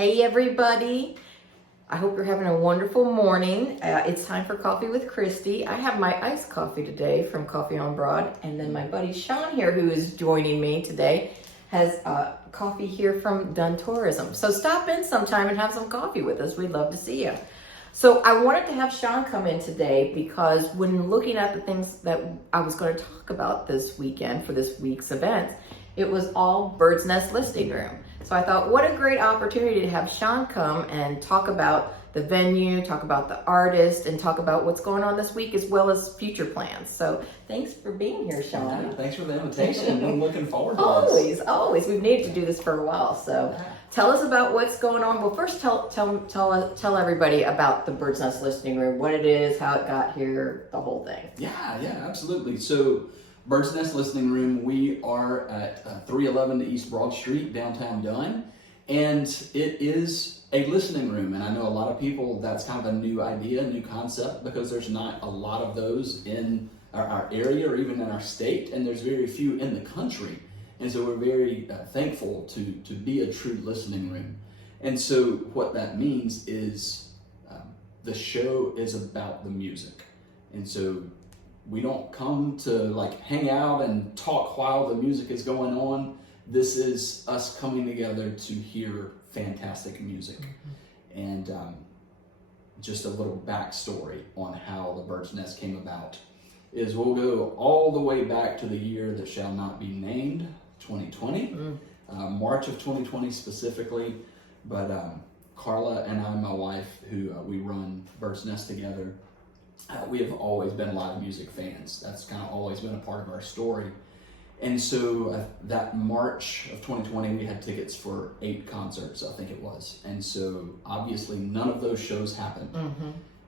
Hey everybody, I hope you're having a wonderful morning. It's time for Coffee with Cristy. I have my iced coffee today from Coffee on Broad, and then my buddy Sean here, who is joining me today, has coffee here from Dunn Tourism. So stop in sometime and have some coffee with us. We'd love to see you. So I wanted to have Sean come in today because when looking at the things that I was going to talk about this weekend for this week's events, it was all Bird's Nest Listing Room. So I thought, what a great opportunity to have Sean come and talk about the venue, talk about the artist, and talk about what's going on this week as well as future plans. So thanks for being here, Sean. Yeah, thanks for the invitation. I'm looking forward to this. Always. We've needed to do this for a while. So tell us about what's going on. Well, first tell everybody about the Bird's Nest Listing Room, what it is, how it got here, the whole thing. Yeah, absolutely. So Bird's Nest Listening Room, we are at 311 East Broad Street, downtown Dunn, and it is a listening room. And I know a lot of people, that's kind of a new idea, new concept, because there's not a lot of those in our area or even in our state, and there's very few in the country. And so we're very thankful to be a true listening room. And so what that means is the show is about the music. And so we don't come to like hang out and talk while the music is going on. This is us coming together to hear fantastic music. And just a little backstory on how the Bird's Nest came about is we'll go all the way back to the year that shall not be named, 2020, March of 2020 specifically. But Carla and I, my wife, who we run Bird's Nest together, we have always been live music fans. That's kind of always been a part of our story. And so that March of 2020, we had tickets for 8 concerts, I think it was. And so obviously none of those shows happened.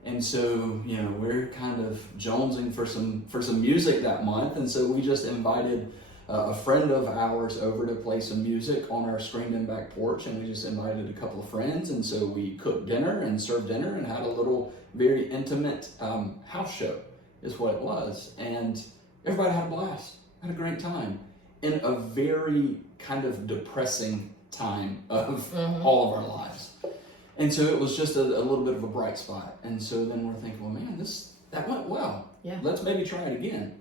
And so, we're kind of jonesing for some music that month. And so we just invited a friend of ours over to play some music on our screened-in back porch, and we just invited a couple of friends. And so we cooked dinner and served dinner and had a little very intimate house show is what it was. And everybody had a blast, had a great time in a very kind of depressing time of all of our lives. And so it was just a little bit of a bright spot. And so then we're thinking, well, man, that went well. Yeah. Let's maybe try it again.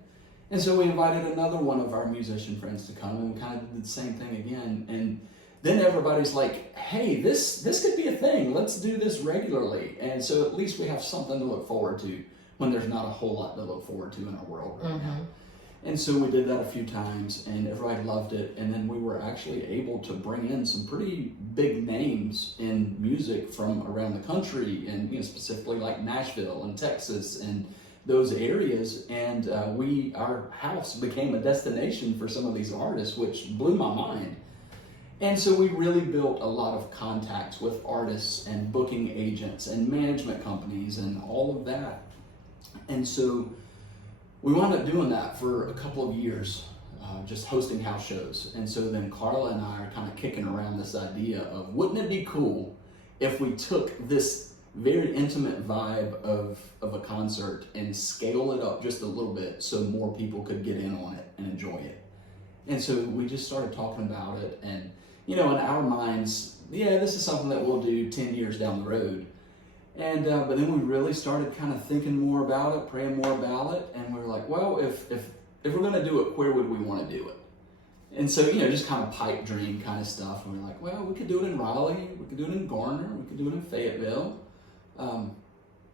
And so we invited another one of our musician friends to come, and we kind of did the same thing again. And then everybody's like, hey, this could be a thing. Let's do this regularly. And so at least we have something to look forward to when there's not a whole lot to look forward to in our world right now. And so we did that a few times, and everybody loved it. And then we were actually able to bring in some pretty big names in music from around the country, and specifically like Nashville and Texas and those areas. And our house became a destination for some of these artists, which blew my mind. And so we really built a lot of contacts with artists and booking agents and management companies and all of that. And so we wound up doing that for a couple of years, just hosting house shows. And so then Carla and I are kind of kicking around this idea of, wouldn't it be cool if we took this very intimate vibe of a concert and scale it up just a little bit so more people could get in on it and enjoy it. And so we just started talking about it, and in our minds, this is something that we'll do 10 years down the road. And but then we really started kind of thinking more about it, praying more about it, and we were like, well, if we're going to do it, where would we want to do it? And so, just kind of pipe dream kind of stuff. And we're like, well, we could do it in Raleigh, we could do it in Garner, we could do it in Fayetteville.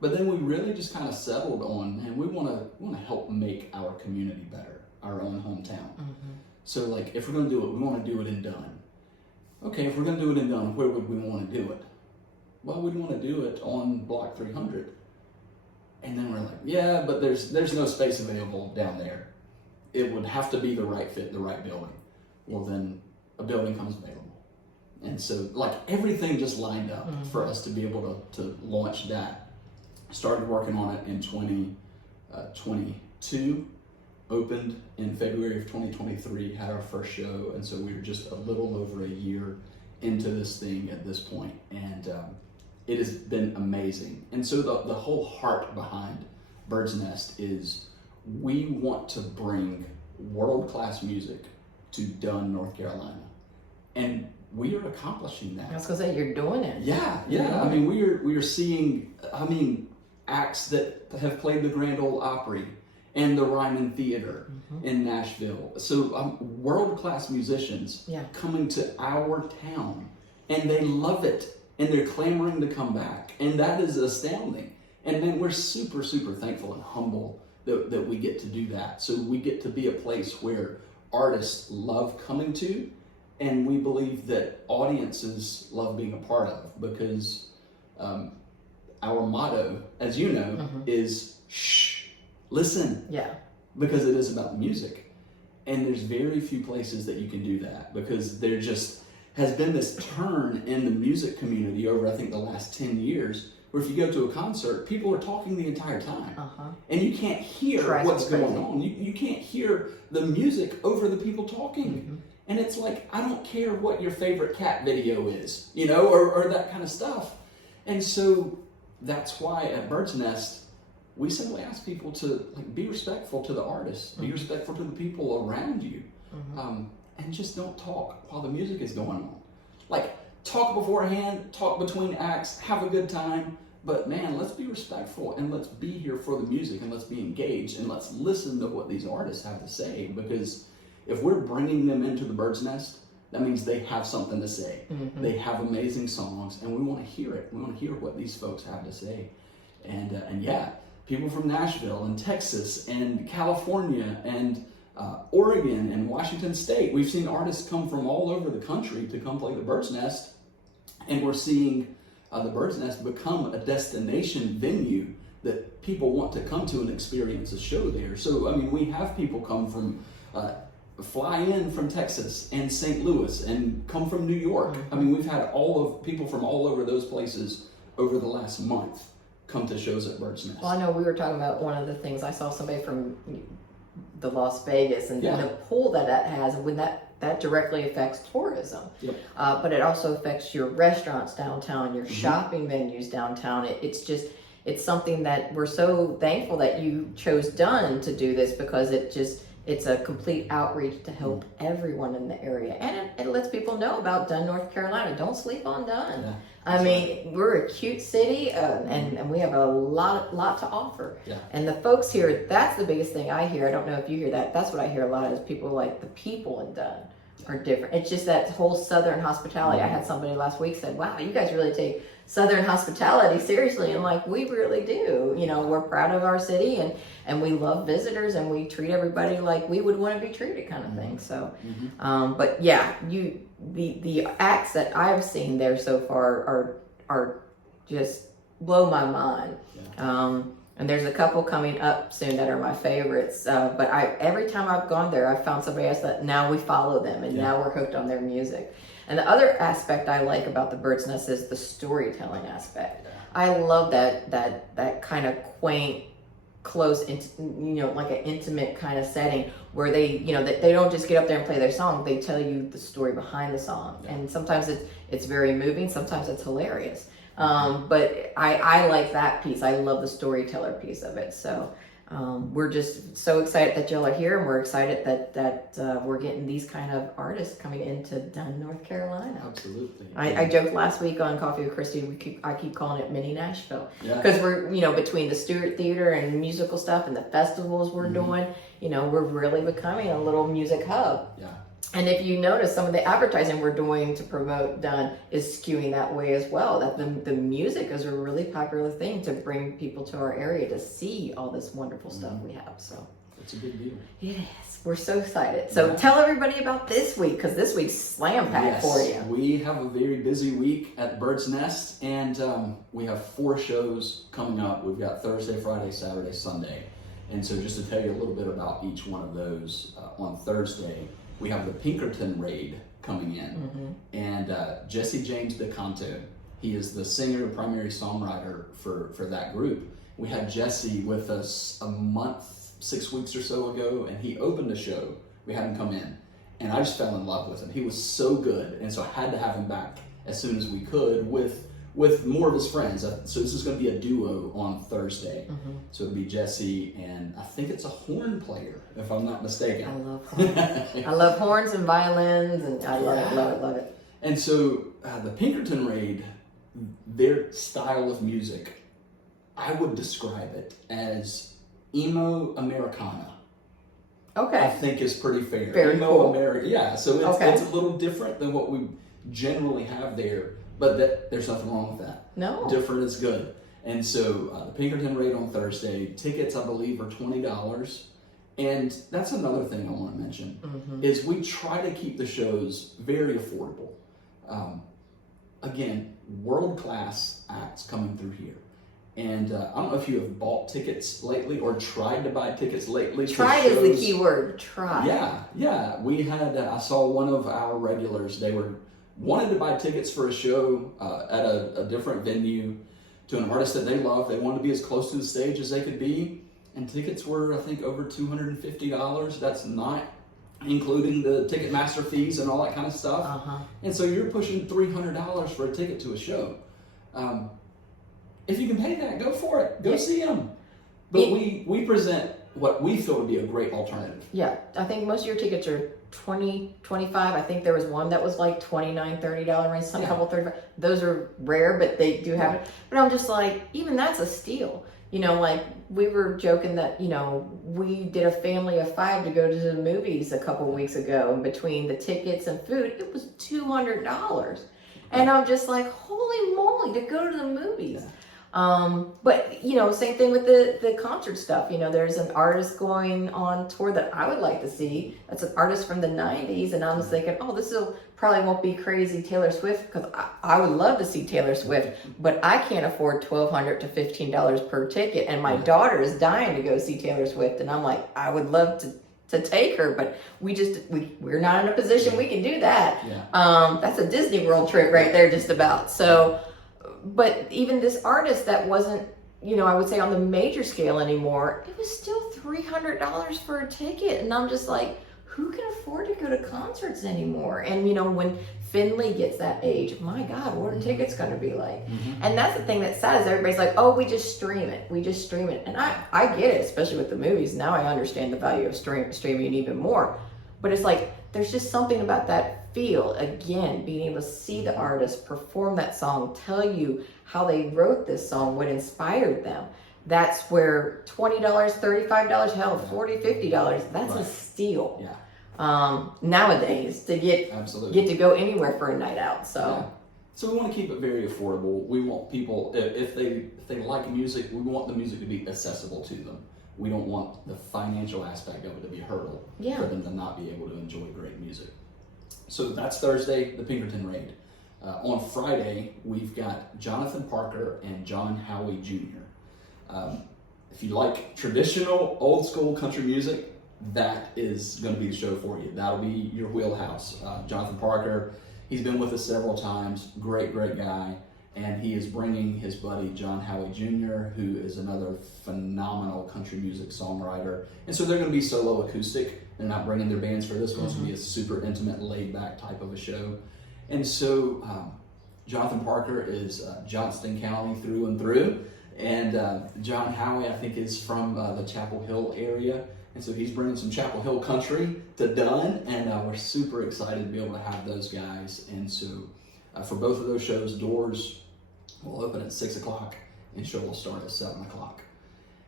But then we really just kind of settled on, and we want to help make our community better, our own hometown. So like, if we're going to do it, we want to do it in Dunn. Okay, if we're going to do it in Dunn, where would we want to do it? Well, we'd want to do it on Block 300. And then we're like, yeah, but there's no space available down there. It would have to be the right fit, the right building. Well, then a building comes available. And so like everything just lined up for us to be able to launch that. Started working on it in 2022, opened in February of 2023, had our first show. And so we were just a little over a year into this thing at this point. And it has been amazing. And so the whole heart behind Bird's Nest is we want to bring world-class music to Dunn, North Carolina. And we are accomplishing that. I was gonna say, you're doing it. Yeah. I mean, we are seeing, acts that have played the Grand Ole Opry and the Ryman Theater in Nashville. So world-class musicians coming to our town, and they love it, and they're clamoring to come back, and that is astounding. And then we're super, super thankful and humble that we get to do that. So we get to be a place where artists love coming to, and we believe that audiences love being a part of, because our motto, as you know, is shh, listen. Yeah. Because it is about the music. And there's very few places that you can do that, because there just has been this turn in the music community over, I think, the last 10 years, where if you go to a concert, people are talking the entire time. And you can't hear what's going on. You can't hear the music over the people talking. And it's like, I don't care what your favorite cat video is, or that kind of stuff. And so that's why at Bird's Nest, we simply ask people to be respectful to the artists, be respectful to the people around you, and just don't talk while the music is going on. Talk beforehand, talk between acts, have a good time, but man, let's be respectful, and let's be here for the music, and let's be engaged, and let's listen to what these artists have to say, because if we're bringing them into the Bird's Nest, that means they have something to say. They have amazing songs, and we want to hear it. We want to hear what these folks have to say. And yeah, people from Nashville and Texas and California and Oregon and Washington State. We've seen artists come from all over the country to come play the Bird's Nest, and we're seeing the Bird's Nest become a destination venue that people want to come to and experience a show there. So, I mean, we have people come from, fly in from Texas and St. Louis and come from New York. I mean, we've had people from all over those places over the last month come to shows at Bird's Nest. Well, I know we were talking about one of the things, I saw somebody from the Las Vegas and the pull that has, and when that directly affects tourism. But it also affects your restaurants downtown, your shopping venues downtown. It's something that we're so thankful that you chose Dunn to do this, because it's a complete outreach to help everyone in the area. And it lets people know about Dunn, North Carolina. Don't sleep on Dunn. Yeah, I mean, we're a cute city, and we have a lot to offer. And the folks here, that's the biggest thing I hear. I don't know if you hear that. That's what I hear a lot, is people like the people in Dunn are different. It's just that whole Southern hospitality. I had somebody last week said, wow, you guys really take Southern hospitality seriously. And we really do. We're proud of our city, and we love visitors, and we treat everybody like we would want to be treated, kind of thing. So, but yeah, the acts that I've seen there so far are just blow my mind. And there's a couple coming up soon that are my favorites. But every time I've gone there, I've found somebody else that now we follow them, and now we're hooked on their music. And the other aspect I like about the Bird's Nest is the storytelling aspect. I love that kind of quaint, close, like an intimate kind of setting where they don't just get up there and play their song. They tell you the story behind the song, and sometimes it's very moving. Sometimes it's hilarious. But I like that piece. I love the storyteller piece of it. So we're just so excited that y'all are here, and we're excited that we're getting these kind of artists coming into Dunn, North Carolina. Absolutely. I joked last week on Coffee with Cristy, I keep calling it mini Nashville, because we're between the Stewart Theater and musical stuff and the festivals we're doing, we're really becoming a little music hub. And if you notice, some of the advertising we're doing to promote Dunn is skewing that way as well, that the music is a really popular thing to bring people to our area to see all this wonderful stuff we have. So it's a big deal. It is. We're so excited. So tell everybody about this week, because this week's slam-packed for you. We have a very busy week at Bird's Nest, and we have 4 shows coming up. We've got Thursday, Friday, Saturday, Sunday. And so just to tell you a little bit about each one of those, on Thursday, we have the Pinkerton Raid coming in, and Jesse James DeCanto, he is the singer, primary songwriter for that group. We had Jesse with us a month, 6 weeks or so ago, and he opened a show. We had him come in, and I just fell in love with him. He was so good, and so I had to have him back as soon as we could with more of his friends. So this is going to be a duo on Thursday. So it'll be Jesse, and I think it's a horn player, if I'm not mistaken. I love horns. I love horns and violins, and I love it. And so the Pinkerton Raid, their style of music, I would describe it as emo Americana. Okay. I think is pretty fair. Very emo cool. Yeah, so it's a little different than what we generally have there, but there's nothing wrong with that. No. Different is good. And so the Pinkerton Raid on Thursday, tickets I believe are $20. And that's another thing I want to mention, is we try to keep the shows very affordable. Again, world-class acts coming through here. And I don't know if you have bought tickets lately or tried to buy tickets lately. Tried is the key word, try. Yeah. We had, I saw one of our regulars, they wanted to buy tickets for a show at a different venue to an artist that they love. They wanted to be as close to the stage as they could be. And tickets were, I think, over $250. That's not including the Ticketmaster fees and all that kind of stuff. And so you're pushing $300 for a ticket to a show. If you can pay that, go for it. Go see them. But we present what we feel would be a great alternative. Yeah, I think most of your tickets are $20, $25. I think there was one that was like $29, $30 range, some couple $35. Those are rare, but they do have it. But I'm just like, even that's a steal. You know, like we were joking that, you know, we did a family of 5 to go to the movies a couple weeks ago, and between the tickets and food, it was $200. And I'm just like, holy moly, to go to the movies. But you know, same thing with the concert stuff. You know, there's an artist going on tour that I would like to see. That's an artist from the 90s, and I was thinking, oh, probably won't be crazy Taylor Swift, because I would love to see Taylor Swift, but I can't afford $1,200 to $1,500 per ticket, and my daughter is dying to go see Taylor Swift, and I'm like, I would love to take her, but we're not in a position we can do that. That's a Disney World trip right there, just about. So. But even this artist that wasn't, you know, I would say on the major scale anymore, it was still $300 for a ticket. And I'm just like, who can afford to go to concerts anymore? And, you know, when Finley gets that age, my God, what are tickets going to be like? And that's the thing that's sad, is everybody's like, oh, we just stream it. And I get it, especially with the movies. Now I understand the value of streaming even more. But it's like, there's just something about that feel, again, being able to see the artist perform that song, tell you how they wrote this song, what inspired them. That's where $20, $35, hell, $40, $50, that's a steal. Nowadays, to get to go anywhere for a night out. So we want to keep it very affordable. We want people, if they like music, we want the music to be accessible to them. We don't want the financial aspect of it to be a hurdle for them to not be able to enjoy great music. So that's Thursday, the Pinkerton Raid. On Friday, we've got Jonathan Parker and John Howie Jr. If you like traditional, old school country music, that is going to be the show for you. That'll be your wheelhouse. Jonathan Parker, he's been with us several times. Great guy. And he is bringing his buddy John Howie Jr., who is another phenomenal country music songwriter. And so they're going to be solo acoustic. They're not bringing their bands for this one. It's going to be a super intimate, laid-back type of a show. And so Jonathan Parker is Johnston County through and through. And John Howie, I think, is from the Chapel Hill area. And so he's bringing some Chapel Hill country to Dunn. And we're super excited to be able to have those guys. And so for both of those shows, doors will open at 6 o'clock and show will start at 7 o'clock.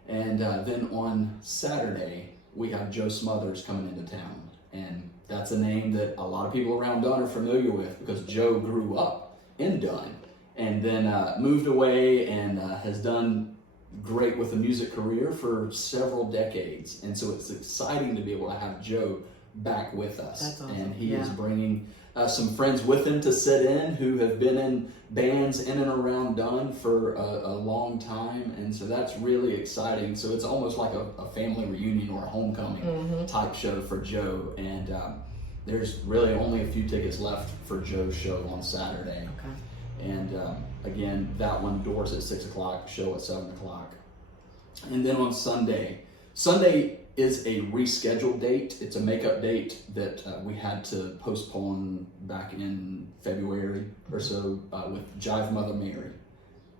And then on Saturday, we have Joe Smothers coming into town. And that's a name that a lot of people around Dunn are familiar with, because Joe grew up in Dunn and then moved away and has done great with a music career for several decades. And so it's exciting to be able to have Joe back with us. That's awesome. And he is bringing some friends with him to sit in who have been in bands in and around Dunn for a long time, and so that's really exciting. So it's almost like a family reunion or a homecoming type show for Joe, and there's really only a few tickets left for Joe's show on Saturday. And again, that one, doors at 6 o'clock, show at 7 o'clock. And then on Sunday is a rescheduled date. It's a makeup date that we had to postpone back in February or so with Jive Mother Mary.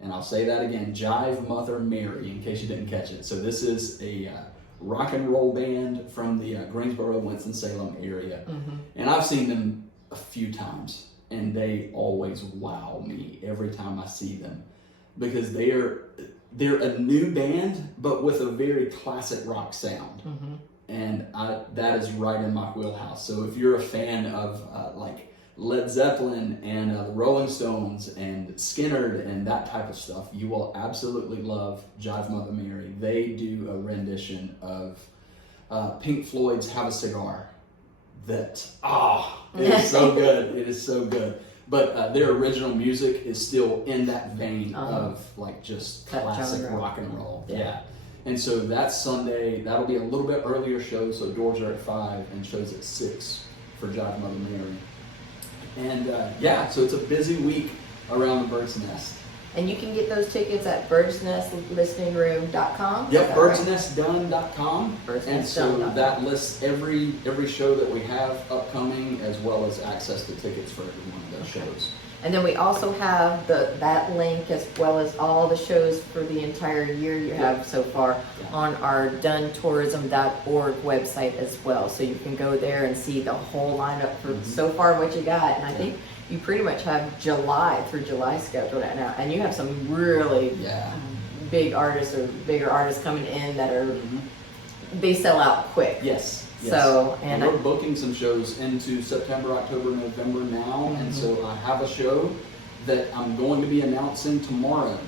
And I'll say that again, Jive Mother Mary, in case you didn't catch it. So this is a rock and roll band from the Greensboro, Winston-Salem area. And I've seen them a few times. and they always wow me every time I see them, because they're a new band, but with a very classic rock sound. And that is right in my wheelhouse. So if you're a fan of like Led Zeppelin and the Rolling Stones and Skynyrd and that type of stuff, you will absolutely love Jive Mother Mary. They do a rendition of Pink Floyd's Have a Cigar that, it is so good. It is so good. But their original music is still in that vein of like just classic rock and roll. Yeah. And so that's Sunday. That'll be a little bit earlier show, so doors are at 5 and shows at 6 for Jive Mother Mary. And so it's a busy week around the Bird's Nest. And you can get those tickets at birdsnestlisteningroom.com. Yep, birdsnestdunn.com. And so Birdsnestdunn.com. that lists every show that we have upcoming, as well as access to tickets for every one of those shows. And then we also have that link, as well as all the shows for the entire year you have so far on our DunnTourism.org website as well. So you can go there and see the whole lineup for so far what you got. And I think you pretty much have July through July scheduled right now. And you have some really big artists or bigger artists coming in that are, they sell out quick. Yes. So, and we're booking some shows into September, October, November now, and so I have a show that I'm going to be announcing tomorrow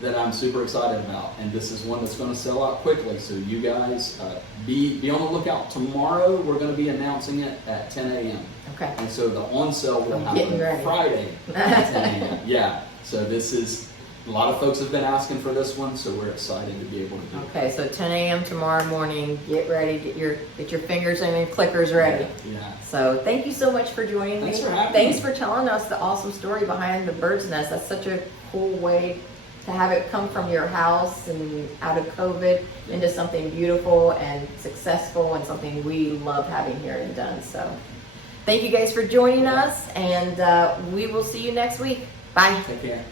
that I'm super excited about, and this is one that's going to sell out quickly. So you guys be on the lookout. Tomorrow we're going to be announcing it at 10 a.m. Okay. And so the on sale will happen Friday at 10 a.m. Yeah. So this is. A lot of folks have been asking for this one, so we're excited to be able to do it. Okay, so 10 a.m. tomorrow morning. Get ready. Get your fingers and your clickers ready. Yeah. So thank you so much for joining me. Thanks for having Thanks me. for telling us the awesome story behind the Bird's Nest. That's such a cool way to have it come from your house and out of COVID into something beautiful and successful, and something we love having here in Dunn. So thank you guys for joining us, and we will see you next week. Bye. Take care.